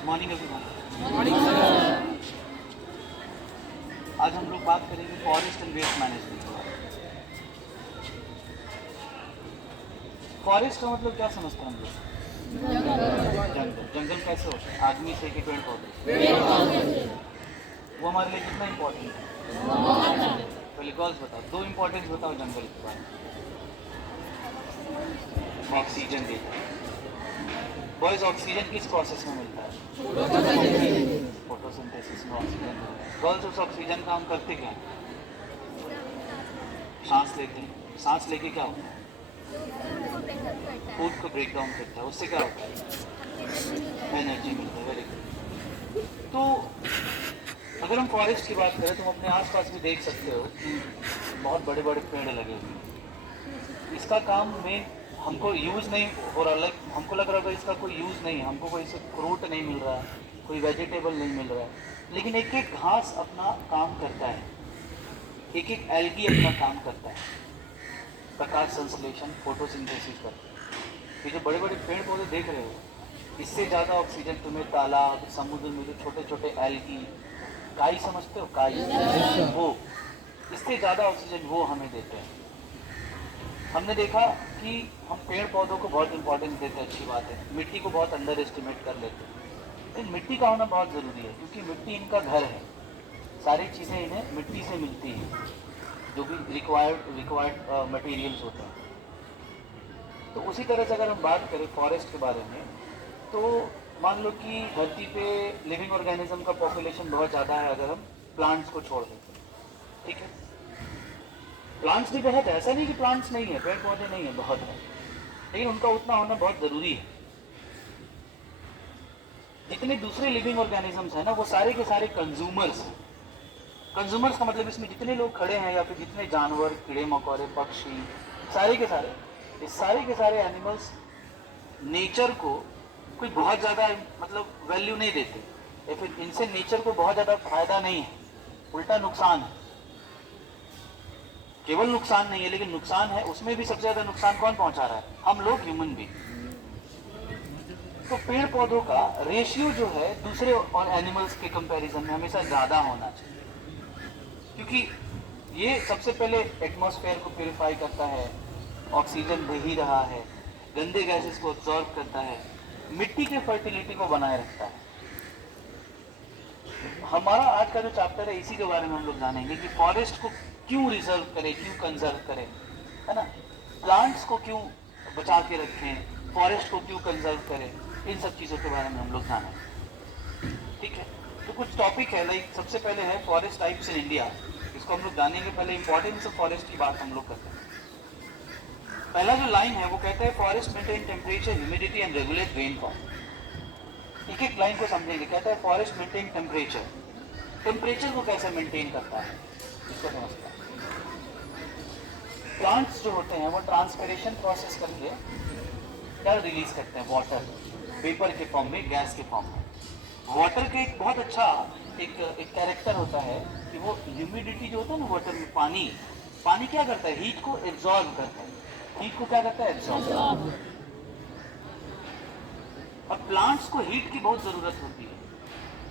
Good morning everyone. आज हम लोग बात करेंगे फॉरेस्ट एंड वेस्ट मैनेजमेंट के बारे में। फॉरेस्ट का मतलब क्या समझते हैं हम लोग? जंगल। जंगल कैसे होता है? आदमी से कि पेड़ पौधे? वो हमारे लिए कितना इम्पोर्टेंट है? पहले गर्ल्स बताओ, दो इम्पोर्टेंस बताओ जंगल के बारे में। ऑक्सीजन देता है। बॉयज, ऑक्सीजन किस प्रोसेस में मिलता है? फोटोसिंथेसिस में ऑक्सीजन मिलता है। गर्ल्स उस ऑक्सीजन का हम करते क्या हैं? सांस लेते हैं। सांस लेके क्या होता है? फूड को ब्रेक डाउन करता है। उससे क्या होता है? एनर्जी मिलता है। Very good. तो अगर हम फॉरेस्ट की बात करें तो हम अपने आसपास भी देख सकते हो कि बहुत बड़े बड़े पेड़ लगे हुए हैं। इसका काम में हमको यूज़ नहीं हो रहा, लाइक हमको लग रहा होगा इसका कोई यूज़ नहीं है, हमको कोई इससे फ्रूट नहीं मिल रहा है, कोई वेजिटेबल नहीं मिल रहा है, लेकिन एक एक घास अपना काम करता है, एक एक एल्गी अपना काम करता है, प्रकाश संश्लेषण, फोटोसिंथेसिस करता है। ये जो बड़े बड़े पेड़ पौधे देख रहे हो, इससे ज़्यादा ऑक्सीजन तुम्हें तालाब, समुद्र में जो छोटे छोटे एल्गी, काई समझते हो? काई, वो, इससे ज़्यादा ऑक्सीजन वो हमें देते हैं। हमने देखा कि हम पेड़ पौधों को बहुत इंपॉर्टेंस देते हैं, अच्छी बात है। मिट्टी को बहुत अंडर एस्टिमेट कर लेते हैं, लेकिन मिट्टी का होना बहुत ज़रूरी है, क्योंकि मिट्टी इनका घर है। सारी चीज़ें इन्हें मिट्टी से मिलती हैं, जो भी रिक्वायर्ड मटेरियल्स होते हैं। तो उसी तरह से अगर हम बात करें फॉरेस्ट के बारे में, तो मान लो कि धरती पे लिविंग ऑर्गेनिज्म का पॉपुलेशन बहुत ज़्यादा है अगर हम प्लांट्स को छोड़ देते हैं, ठीक है। प्लांट्स भी बहुत है, ऐसा नहीं कि प्लांट्स नहीं है, पेड़ पौधे नहीं है, बहुत है, लेकिन उनका उतना होना बहुत ज़रूरी है। जितने दूसरे लिविंग ऑर्गेनिजम्स हैं ना, वो सारे के सारे कंज्यूमर्स हैं। कंज्यूमर्स का मतलब इसमें जितने लोग खड़े हैं या फिर जितने जानवर, कीड़े मकोड़े, पक्षी, सारे के सारे, इस सारे के सारे एनिमल्स नेचर को कोई बहुत ज़्यादा मतलब वैल्यू नहीं देते, या फिर इनसे नेचर को बहुत ज़्यादा फायदा नहीं है, उल्टा नुकसान है। केवल नुकसान नहीं है, लेकिन नुकसान है, उसमें भी सबसे ज़्यादा नुकसान कौन पहुंचा रहा है? हम लोग, ह्यूमन बीइंग। तो पेड़ पौधों का रेशियो जो है दूसरे और एनिमल्स के कंपैरिजन में हमेशा ज़्यादा होना चाहिए, क्योंकि ये सबसे पहले एटमॉस्फेयर को प्यूरिफाई करता है, ऑक्सीजन दे ही रहा है, गंदे गैसेस को ऑब्जॉर्व करता है, मिट्टी के फर्टिलिटी को बनाए रखता है। हमारा आज का जो चैप्टर है इसी के बारे में हम लोग जानेंगे कि फॉरेस्ट को क्यों रिजर्व करें, क्यों कंजर्व करें, है ना, प्लांट्स को क्यों बचा के रखें, फॉरेस्ट को क्यों कंजर्व करें, इन सब चीज़ों के बारे में हम लोग जानेंगे, ठीक है। तो कुछ टॉपिक है, लाइक सबसे पहले है फॉरेस्ट टाइप्स इन इंडिया, इसको हम लोग जानेंगे। पहले इंपॉर्टेंस ऑफ फॉरेस्ट की बात हम लोग करते हैं। पहला जो लाइन है वो कहता है forest maintain temperature, humidity and regulate rainfall. एक एक लाइन को समझेंगे। कहता है फॉरेस्ट मेंटेन टेम्परेचर, टेम्परेचर को कैसे मेंटेन करता है इसको समझता है। प्लांट्स जो होते हैं वो ट्रांसपिरेशन प्रोसेस करके क्या रिलीज करते हैं? वाटर, वेपर के फॉर्म में, गैस के फॉर्म में। वाटर का एक बहुत अच्छा एक कैरेक्टर होता है कि वो ह्यूमिडिटी जो होता है ना वाटर में, पानी, पानी क्या करता है? हीट को एब्जॉर्ब करता है। हीट को क्या करता है? एब्जॉर्ब। और प्लांट्स को हीट की बहुत ज़रूरत होती है,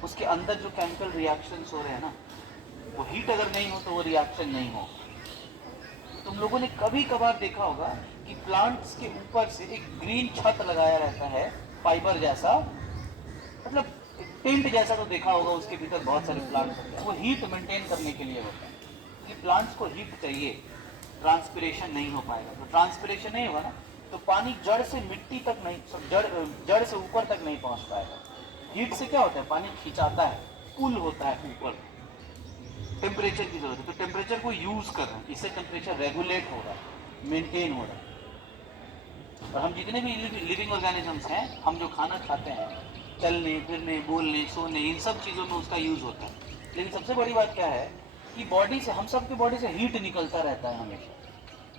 उसके अंदर जो केमिकल रिएक्शंस हो रहे हैं ना, वो हीट अगर नहीं हो तो वो रिएक्शन नहीं हो। तुम लोगों ने कभी कभार देखा होगा कि प्लांट्स के ऊपर से एक ग्रीन छत लगाया रहता है, फाइबर जैसा, मतलब टेंट जैसा, तो देखा होगा, उसके भीतर बहुत सारे प्लांट्स होते हैं। वो हीट मेंटेन करने के लिए होता है कि प्लांट्स को हीट चाहिए, ट्रांसपिरेशन नहीं हो पाएगा। तो ट्रांसपिरेशन नहीं होगा ना, तो पानी जड़ से मिट्टी तक नहीं, जड़ से ऊपर तक नहीं पहुंच पाएगा। हीट से क्या होता है? पानी खिंचाता है, पुल होता है ऊपर। टेम्परेचर की जरूरत है, तो टेम्परेचर को यूज कर रहे हैं, इससे टेम्परेचर रेगुलेट हो रहा है, मेंटेन हो रहा है। और हम जितने भी लिविंग ऑर्गेनिजम्स हैं, हम जो खाना खाते हैं, चलने फिरने, बोलने, सोने, इन सब चीज़ों में उसका यूज होता है। लेकिन सबसे बड़ी बात क्या है कि बॉडी से, हम सब की बॉडी से हीट निकलता रहता है हमेशा।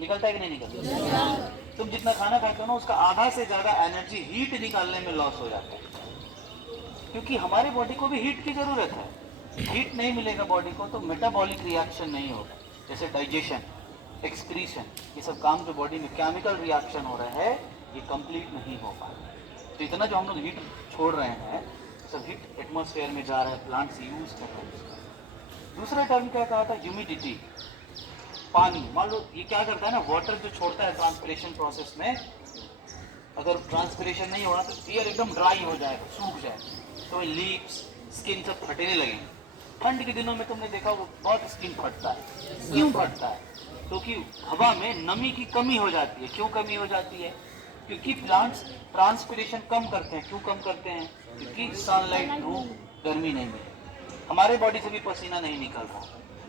निकलता है कि नहीं निकलता? तुम जितना खाना खाते हो ना, उसका आधा से ज़्यादा एनर्जी हीट निकालने में लॉस हो जाता है, क्योंकि हमारी बॉडी को भी हीट की ज़रूरत है। हीट नहीं मिलेगा बॉडी को तो मेटाबॉलिक रिएक्शन नहीं होगा, जैसे डाइजेशन, एक्सक्रीशन, ये सब काम जो बॉडी में केमिकल रिएक्शन हो रहा है, ये कंप्लीट नहीं हो पाएगा। तो इतना जो हम लोग हीट छोड़ रहे हैं, सब एटमॉस्फेयर में जा रहा है, प्लांट्स यूज कर रहे हैं। दूसरा टर्म क्या कहा था, ह्यूमिडिटी, पानी। मान लो ये क्या करता है ना, वाटर जो छोड़ता है ट्रांसपिरेशन प्रोसेस में, अगर ट्रांसपिरेशन नहीं होगा तो एयर एकदम ड्राई हो जाएगा, सूख जाएगा, तो लीप्स, स्किन सब फटने लगेंगे। ठंड के दिनों में तुमने देखा वो बहुत स्किन फटता है। क्यों फटता है? क्योंकि हवा में नमी की कमी हो जाती है। क्यों कमी हो जाती है? क्योंकि प्लांट्स ट्रांसपिरेशन कम करते हैं। क्यों कम करते हैं? क्योंकि सनलाइट, धूप, गर्मी नहीं मिले, हमारे बॉडी से भी पसीना नहीं निकल रहा,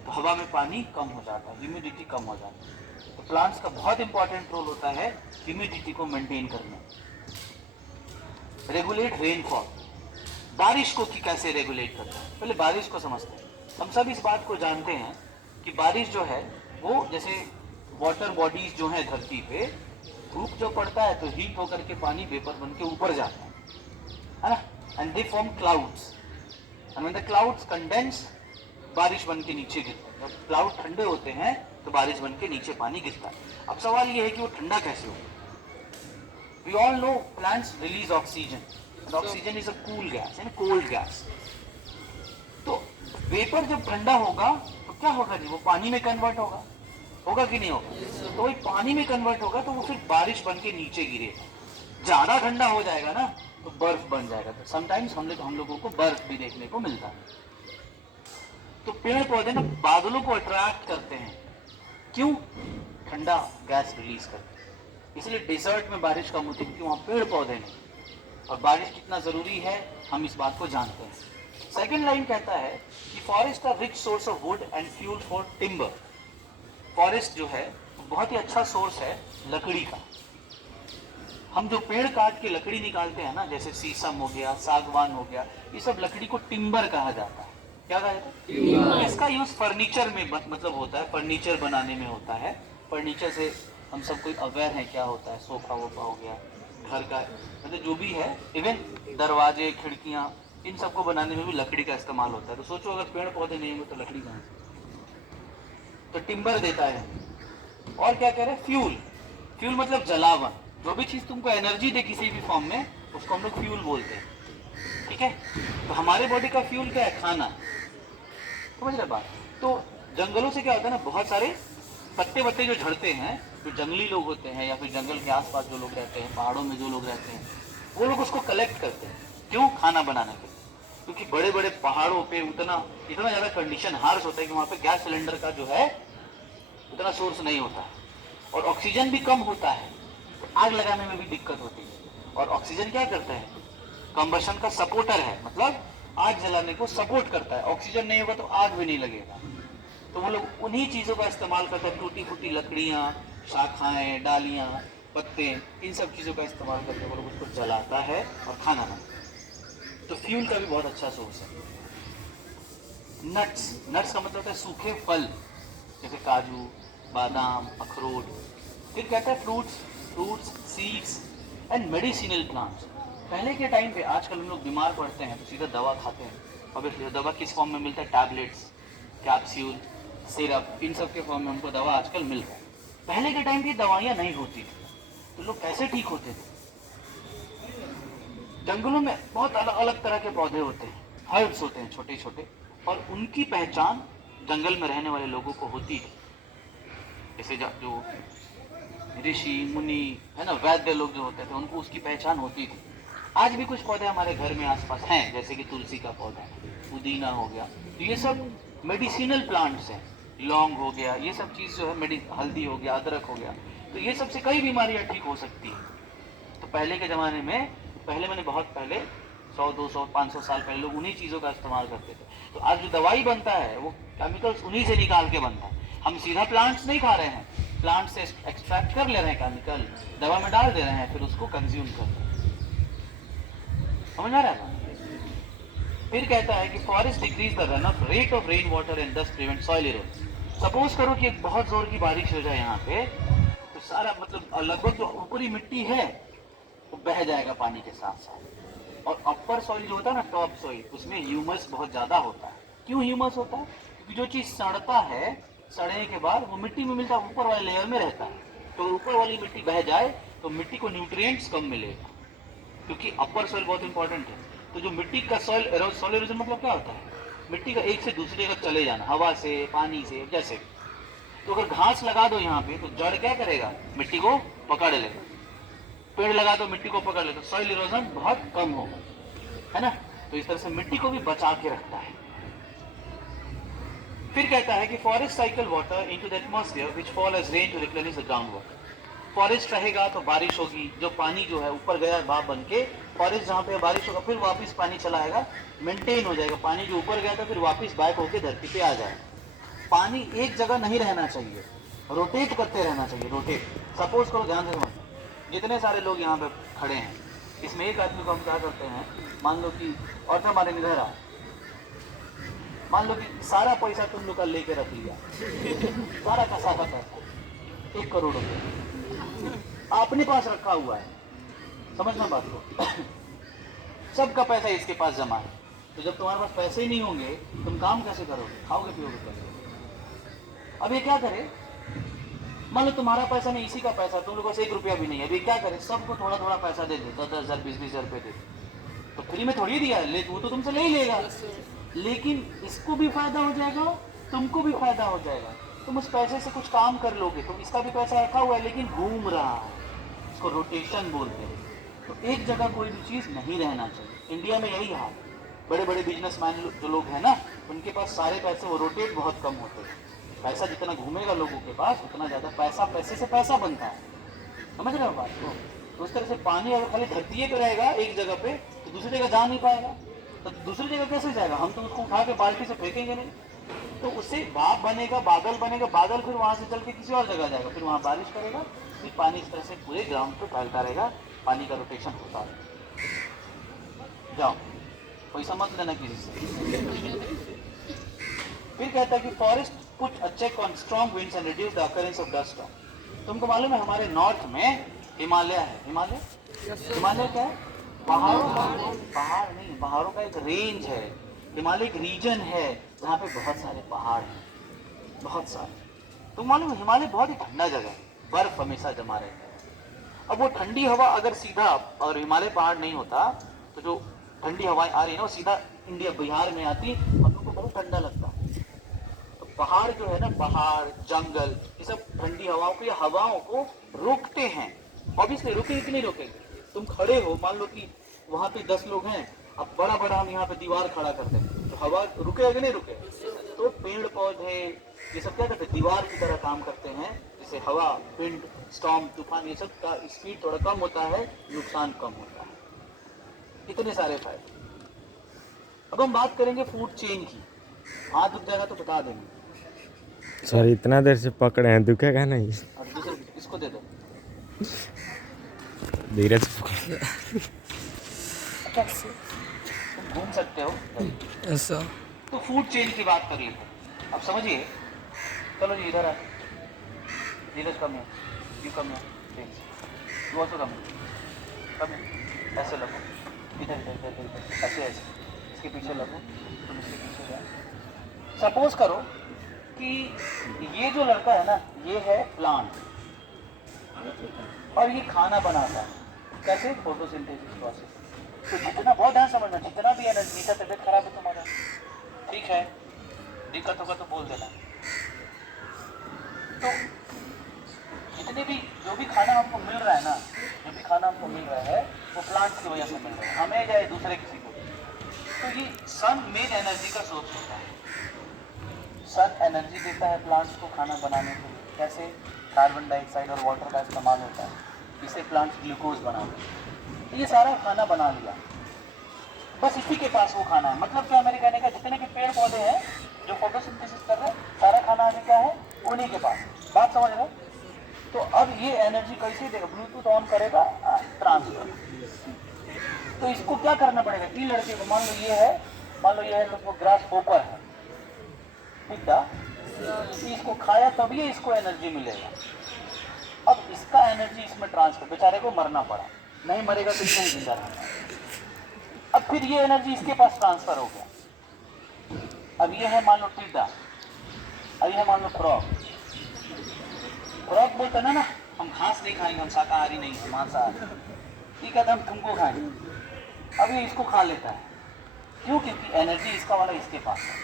तो हवा में पानी कम हो जाता है, ह्यूमिडिटी कम हो जाती है। तो प्लांट्स का बहुत इंपॉर्टेंट रोल होता है ह्यूमिडिटी को मेंटेन करने। रेगुलेट रेनफॉल, बारिश को कि कैसे रेगुलेट करता है, पहले बारिश को समझते हैं। हम सब इस बात को जानते हैं कि बारिश जो है वो जैसे वाटर बॉडीज जो है धरती पे, धूप जो पड़ता है तो हीट होकर के पानी वेपर बन के ऊपर जाता है ना, and they form clouds, and when the clouds condense, बारिश बन के नीचे गिरता है। जब क्लाउड ठंडे होते हैं तो बारिश बन के नीचे पानी गिरता है। अब सवाल ये है कि वो ठंडा कैसे होगा? We all know plants release oxygen, and oxygen is a cool gas and cold gas. तो वेपर जब ठंडा होगा तो क्या होगा जी, वो पानी में कन्वर्ट होगा, होगा कि नहीं होगा? तो वही पानी में कन्वर्ट होगा तो वो फिर बारिश बन के नीचे गिरेगा। ज्यादा ठंडा हो जाएगा ना तो बर्फ बन जाएगा। तो समटाइम्स हम लोगों को बर्फ भी देखने को मिलता है। तो पेड़ पौधे ना बादलों को अट्रैक्ट करते हैं। क्यों? ठंडा गैस रिलीज करते हैं। इसलिए डेजर्ट में बारिश कम होती है क्योंकि वहां पेड़ पौधे नहीं। और बारिश कितना जरूरी है हम इस बात को जानते हैं। सेकेंड लाइन कहता है कि forest are rich source of wood and fuel for timber. Forest जो है बहुत ही अच्छा सोर्स है लकड़ी का। हम जो पेड़ काट के लकड़ी निकालते हैं ना, जैसे शीशम हो गया, सागवान हो गया, ये सब लकड़ी को टिम्बर कहा जाता है। क्या कहा जाता है? इसका यूज फर्नीचर में मतलब होता है, फर्नीचर बनाने में होता है। फर्नीचर से हम सब कोई अवेयर है क्या होता है, सोफा वोफा हो गया, घर का मतलब जो भी है, इवन दरवाजे, खिड़कियां, इन सबको बनाने में भी लकड़ी का इस्तेमाल होता है। तो सोचो अगर पेड़ पौधे नहीं होंगे तो लकड़ी कहाँ से? तो टिम्बर देता है। और क्या कह रहे हैं? फ्यूल। फ्यूल मतलब जलावन। जो भी चीज तुमको एनर्जी दे किसी भी फॉर्म में, उसको हम लोग फ्यूल बोलते हैं। ठीक है? तो हमारे बॉडी का फ्यूल क्या है? खाना। समझ रहे बात? तो जंगलों से क्या होता है ना, बहुत सारे पत्ते वत्ते जो झड़ते हैं, जो जंगली लोग होते हैं या फिर जंगल के आसपास जो लोग रहते हैं, पहाड़ों में जो लोग रहते हैं, वो लोग उसको कलेक्ट करते हैं। क्यों? खाना बनाने के लिए। क्योंकि बड़े बड़े पहाड़ों पे इतना ज्यादा कंडीशन हार्श होता है कि वहां पे गैस सिलेंडर का जो है उतना सोर्स नहीं होता है, और ऑक्सीजन भी कम होता है, तो आग लगाने में भी दिक्कत होती है। और ऑक्सीजन क्या करता है? कंबशन का सपोर्टर है, मतलब आग जलाने को सपोर्ट करता है। ऑक्सीजन नहीं होगा तो आग भी नहीं लगेगा। तो वो लोग उन्हीं चीजों का इस्तेमाल करते हैं, टूटी फूटी लकड़ियां, शाखाएं, डालियां, पत्ते, इन सब चीजों का इस्तेमाल करके वो लोग उसको जलाता है और खाना बनाता है। तो फ्यूल का भी बहुत अच्छा सोर्स है। नट्स, नट्स का मतलब होता है सूखे फल, जैसे काजू, बादाम, अखरोट। फिर कहता है fruits, seeds and medicinal plants. पहले के टाइम पे, आजकल हम लोग बीमार पड़ते हैं तो सीधा दवा खाते हैं। अब दवा किस फॉर्म में मिलता है? टैबलेट्स, कैप्सूल, सिरप, इन सब के फॉर्म में हमको दवा आजकल मिल रहा है। पहले के टाइम पे दवाइयाँ नहीं होती थी, तो लोग कैसे ठीक होते थे? जंगलों में बहुत अलग अलग तरह के पौधे होते हैं, हर्ब्स होते हैं छोटे छोटे, और उनकी पहचान जंगल में रहने वाले लोगों को होती है। जैसे जो ऋषि मुनि है ना, वैद्य लोग जो होते थे, उनको उसकी पहचान होती थी। आज भी कुछ पौधे हमारे घर में आसपास हैं, जैसे कि तुलसी का पौधा, पुदीना हो गया, तो ये सब मेडिसिनल प्लांट्स हैं। लौंग हो गया, ये सब चीज जो है, हल्दी हो गया, अदरक हो गया, तो ये सबसे कई बीमारियां ठीक हो सकती है। तो पहले के जमाने में, मैंने बहुत पहले 100, 200, 500 साल पहले लोग उन्हीं चीजों का इस्तेमाल करते थे। तो आज जो दवाई बनता है वो केमिकल्स उन्हीं से निकाल के बनता है। हम सीधा प्लांट्स नहीं खा रहे हैं, प्लांट से एक्सट्रैक्ट कर ले रहे हैं केमिकल, दवा में डाल दे रहे हैं, फिर उसको कंज्यूम कर रहे हैं। समझ आ रहा है? फिर कहता है कि forest decrease the run of rate of rain water and दस प्रिवेंट सॉइल इरोजन। सपोज करो कि एक बहुत जोर की बारिश हो जाए यहाँ पे, तो सारा मतलब लगभग जो ऊपरी मिट्टी है वो बह जाएगा पानी के साथ साथ। और अपर सॉइल जो होता है ना, टॉप सॉइल, उसमें ह्यूमस बहुत ज्यादा होता है। क्यों ह्यूमस होता है? क्योंकि जो चीज सड़ता है, सड़ने के बाद वो मिट्टी में मिलता है, ऊपर वाले लेयर में रहता है। तो ऊपर वाली मिट्टी बह जाए तो मिट्टी को न्यूट्रिएंट्स कम मिलेगा, क्योंकि अपर सॉइल बहुत इंपॉर्टेंट है। तो जो मिट्टी का सॉइल इरोजन मतलब क्या होता है? मिट्टी का एक से दूसरी जगह चले जाना, हवा से, पानी से, जैसे। तो अगर घास लगा दो यहाँ पे तो जड़ क्या करेगा? मिट्टी को पकड़ लेगा। पेड़ लगा दो, मिट्टी को पकड़ ले, तो सॉइल इरोजन बहुत कम होगा, है ना? तो इस तरह से मिट्टी को भी बचा के रखता है। फिर कहता है कि forest cycle water into the atmosphere which fall as rain to replenish the ground water. Forest रहेगा तो बारिश होगी, जो पानी जो है ऊपर गया भाप बन के, फॉरेस्ट जहाँ पे बारिश होगा फिर वापस पानी चला आएगा, मेंटेन हो जाएगा। पानी जो ऊपर गया था फिर वापस बैक होके धरती पे आ जाएगा। पानी एक जगह नहीं रहना चाहिए, रोटेट करते रहना चाहिए, रोटेट। सपोज करो, ध्यान से समझो, जितने सारे लोग यहाँ पे खड़े हैं, इसमें एक आदमी को हम क्या करते हैं, मान लो कि और हमारे निधर आ, मान लो कि सारा पैसा तुम लोग का लेके रख लिया, सारा का सारा पैसा 1 करोड़ रुपये अपने पास रखा हुआ है, समझना बात को। सबका पैसा इसके पास जमा है। तो जब तुम्हारे पास पैसे ही नहीं होंगे, तुम काम कैसे करोगे? खाओगे पियोगे कैसे? अब ये क्या करे, मान लो तुम्हारा पैसा नहीं, इसी का पैसा, तुम लोगों को 1 रुपया भी नहीं है, अभी क्या करे? सबको थोड़ा थोड़ा पैसा दे दे, 10-10 हज़ार 20-20 हज़ार रुपये दे। तो फ्री में थोड़ी दिया है, वो तो तुमसे ले ही लेगा, लेकिन इसको भी फायदा हो जाएगा, तुमको भी फायदा हो जाएगा। तुम उस पैसे से कुछ काम कर लोगे, तो इसका भी पैसा रखा हुआ है लेकिन घूम रहा है, इसको रोटेशन बोलते हैं। तो एक जगह कोई भी चीज़ नहीं रहना चाहिए। इंडिया में यही हाल, बड़े बड़े बिजनेसमैन जो लोग हैं ना, उनके पास सारे पैसे वो रोटेट बहुत कम होते हैं। पैसा जितना घूमेगा लोगों के पास, उतना ज़्यादा पैसा, पैसे से पैसा बनता है। समझ रहे हो बात को? तो उस तरह से पानी अगर खाली धरती पे रहेगा एक जगह पे, तो दूसरी जगह जा नहीं पाएगा। तो दूसरी जगह कैसे जाएगा? हम तो उसको उठा के बाल्टी से फेंकेंगे नहीं, तो उससे भाप बनेगा, बादल बनेगा, बादल फिर वहाँ से चल के किसी और जगह जाएगा, फिर वहाँ बारिश करेगा, फिर पानी इस तरह से पूरे ग्राउंड पे फैलता रहेगा, पानी का रोटेशन होता है। जाओ, पैसा मत लेना किसी से। फिर कहता है कि forest put a check on strong winds and reduce the occurrence of dust storm. तुमको मालूम है हमारे नॉर्थ में हिमालय है। हिमालय क्या है? पहाड़ों का, पहाड़ नहीं, पहाड़ों का एक रेंज है। हिमालय एक रीजन है जहाँ पे बहुत सारे पहाड़ हैं, बहुत सारे। तुम मालूम है हिमालय बहुत ही ठंडा जगह है, बर्फ हमेशा जमा रहता है। अब वो ठंडी हवा अगर सीधा, और हिमालय पहाड़ नहीं होता तो जो ठंडी हवाएं आ रही है ना, वो सीधा इंडिया बिहार में आती, हम लोग को बहुत ठंडा लगता है। तो पहाड़ जो है ना, पहाड़, जंगल, ये सब ठंडी हवाओं को या हवाओं को रोकते हैं। ऑब्वियसली रोकेंगे कि नहीं रोकेंगे? तुम खड़े हो, मान लो कि वहाँ पे 10 लोग हैं, अब बड़ा बड़ा हम यहाँ पे दीवार खड़ा करते हैं, तो हवा रुकेगा कि नहीं रुके? तो पेड़ पौधे ये सब क्या करते हैं? दीवार की तरह काम करते हैं, जिससे हवा, विंड, स्टॉर्म, तूफान, ये सब का स्पीड थोड़ा कम होता है, नुकसान कम होता है। इतने सारे फायदे। अब हम बात करेंगे फूड चेन की। हाथ दुख जाएगा तो बता देंगे। सर इतना देर से पकड़े हैं, दुखेगा नहीं? और दूसरे इसको दे दो, धीरे से पकड़। अच्छा तुम घूम सकते हो ऐसा। तो फूड चेन की बात कर लेते हैं। अब समझिए, चलो जी इधर आ, नीरज कम है, यू कम है, यू ऑल्सो कम है, ऐसे लगो, इधर इधर इधर इधर, ऐसे ऐसे, इसके पीछे लगो, तुम इसके पीछे जाओ। सपोज करो कि ये जो लड़का है ना, ये है प्लांट, और ये खाना बनाता है, कैसे? Photosynthesis process. तो जितना, बहुत ध्यान समझना, जितना भी एनर्जी का, तबियत खराब है तुम्हारा, ठीक है, दिक्कत होगा तो बोल देना। तो जितने भी, जो भी खाना हमको मिल रहा है ना, जो भी खाना हमको मिल रहा है, वो प्लांट की वजह से मिल रहा है, हमें या दूसरे किसी को। तो ये सन मेन एनर्जी का सोर्स होता है। सन एनर्जी देता है प्लांट्स को खाना बनाने के लिए। कैसे? कार्बन डाइऑक्साइड और वाटर का इस्तेमाल होता है, इससे प्लांट्स ग्लूकोज बनाते हैं। तो ये सारा खाना बना लिया, बस इसी के पास वो खाना है। मतलब क्या मेरे कहने का, जितने भी पेड़ पौधे हैं जो फोटोसिंथेसिस कर रहे हैं, सारा खाना आगे क्या है? उन्हीं के पास। बात समझ रहे हो? तो अब ये एनर्जी कैसे देगा? ब्लूटूथ ऑन करेगा, ट्रांसफर। तो इसको क्या करना पड़ेगा? इन लड़के को, मान लो ये है, मान लो ये है, वो ग्रास होपर है, ठीक था, इसको खाया तभी इसको एनर्जी मिलेगा। अब इसका एनर्जी इसमें ट्रांसफर, बेचारे को मरना पड़ा, नहीं मरेगा तो नहीं जिंदा रहना। अब फिर ये एनर्जी इसके पास ट्रांसफर हो गया। अब ये है मान लो टिड्डा, अब ये है मान लो फ्रॉग। फ्रॉग बोलते ना हम घास नहीं खाएंगे, हम शाकाहारी नहीं, मांसाहारी। ठीक है, तो हम तुमको खाएंगे, अब ये इसको खा लेता है, क्यों? क्योंकि एनर्जी इसका वाला इसके पास है,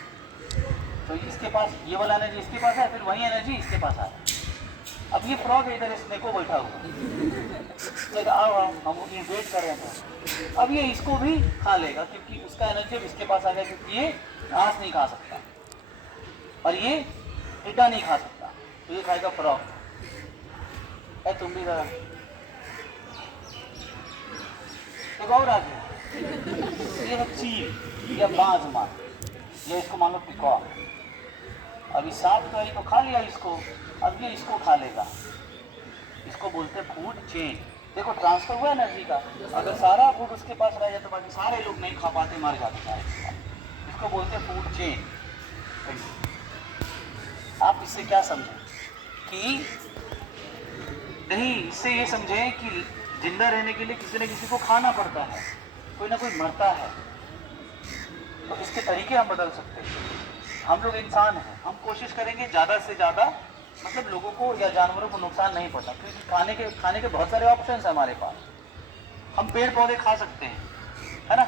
तो इसके पास ये वाला एनर्जी इसके पास है, फिर वही एनर्जी इसके पास आ रहा है। अब ये फ्रॉग इधर स्नेक को बैठा हुआ तो आओ हम वेट कर रहे थे, अब ये इसको भी खा लेगा क्योंकि उसका एनर्जी अब इसके पास आ गया, क्योंकि ये घास नहीं खा सकता और ये टिड्डा नहीं खा सकता, तो ये खाएगा फ्रॉग। तुम भी जरा तो गौर आ गया, ये है चील या बाज मान, ये इसको मान लो पिकॉक। अभी सांप तो तो खा लिया इसको, अब ये इसको खा लेगा, इसको बोलते हैं फूड चेन। देखो ट्रांसफर हुआ एनर्जी का, अगर सारा फूड उसके पास रह जाए तो बाकी सारे लोग नहीं खा पाते, मर जाते सारे, इसको बोलते हैं फूड चेन। आप इससे क्या समझें कि नहीं, इससे ये समझें कि जिंदा रहने के लिए किसी न किसी को खाना पड़ता है, कोई ना कोई मरता है, तो इसके तरीके हम बदल सकते हैं। हम लोग इंसान हैं, हम कोशिश करेंगे ज़्यादा से ज़्यादा मतलब लोगों को या जानवरों को नुकसान नहीं पहुंचा, क्योंकि खाने के बहुत सारे ऑप्शंस हैं हमारे पास। हम पेड़ पौधे खा सकते हैं, है ना,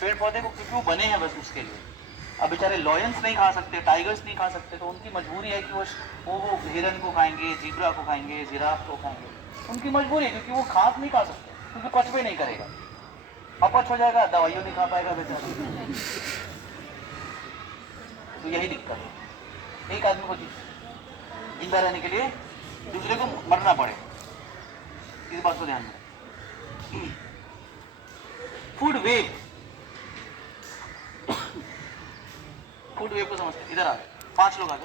पेड़ पौधे को, क्योंकि वो बने हैं बस उसके लिए। अब बेचारे लॉयंस नहीं खा सकते, टाइगर्स नहीं खा सकते, तो उनकी मजबूरी है कि वो हिरन को खाएंगे, जीब्रा को खाएंगे, जिराफ को खाएंगे, उनकी मजबूरी है, क्योंकि वो घास नहीं खा सकते, क्योंकि पच भी नहीं करेगा, अपच हो जाएगा, दवाइयों नहीं खा पाएगा बेचारा। तो यही दिक्कत है, एक आदमी को जिंदा रहने के लिए दूसरे को मरना पड़े, इस बात को ध्यान में। फूड वेव, फूड वेव को समझते, इधर आ गए 5 लोग, आ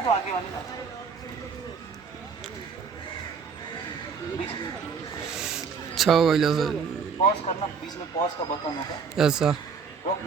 जाओ आगे वाले अच्छा हो गया सर। पॉज करना, बीच में पॉज का बटन होगा, ऐसा रोक